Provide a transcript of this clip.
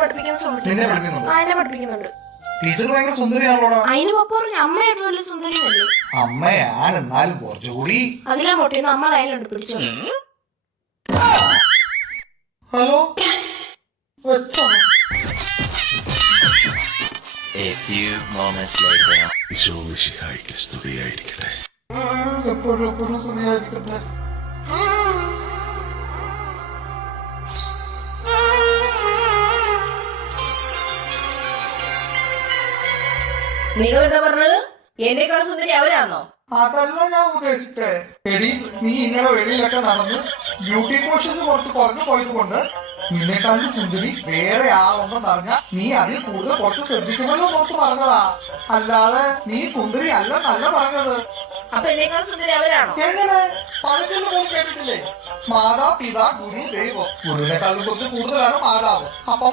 പഠിപ്പിക്കുന്നുണ്ട്. ടീച്ചർ ഭയങ്കര സുന്ദരിയാണല്ലോടാ. അതിന് പപ്പ പറഞ്ഞു അമ്മയായിട്ട് വലിയ സുന്ദരിയല്ലേ. അമ്മയാണ്, എന്നാലും കുറച്ചുകൂടി. അതിലാ പൊട്ടിന്ന് അമ്മ ലൈനുണ്ട് പിടിച്ചോ. ഹലോ വെച്ചോ. എപ്പോഴും എപ്പോഴും സ്തുതിയായിരിക്കട്ടെ. നിങ്ങൾ എന്താ പറഞ്ഞത്? എന്നേക്കാൾ സുന്ദരി അവരാണോ? അതല്ല ഞാൻ ഉദ്ദേശിച്ചേ. എടി, നീ ഇങ്ങനെ വെളിയിലൊക്കെ നടന്ന് ബ്യൂട്ടി കോഷ്യസ് കുറച്ച് കുറഞ്ഞു പോയത് കൊണ്ട് നിന്നെക്കാളും സുന്ദരി വേറെ ആളുണ്ടെന്ന് അറിഞ്ഞാ നീ അതിൽ കൂടുതൽ കുറച്ച് ശ്രദ്ധിക്കുമല്ലോ നോക്ക് പറഞ്ഞതാ. അല്ലാതെ നീ സുന്ദരി അല്ലെന്നല്ല പറഞ്ഞത്. അപ്പൊ എന്നേക്കാൾ സുന്ദരി അവരാണോ? എങ്ങനെ? പഴഞ്ചൊല്ല് പോലും കേട്ടിട്ടില്ലേ? മാതാ പിതാ ഗുരു ദൈവം. ഗുരുവിനെക്കാളും കുറച്ച് കൂടുതലാണ് മാതാവ്. അപ്പൊ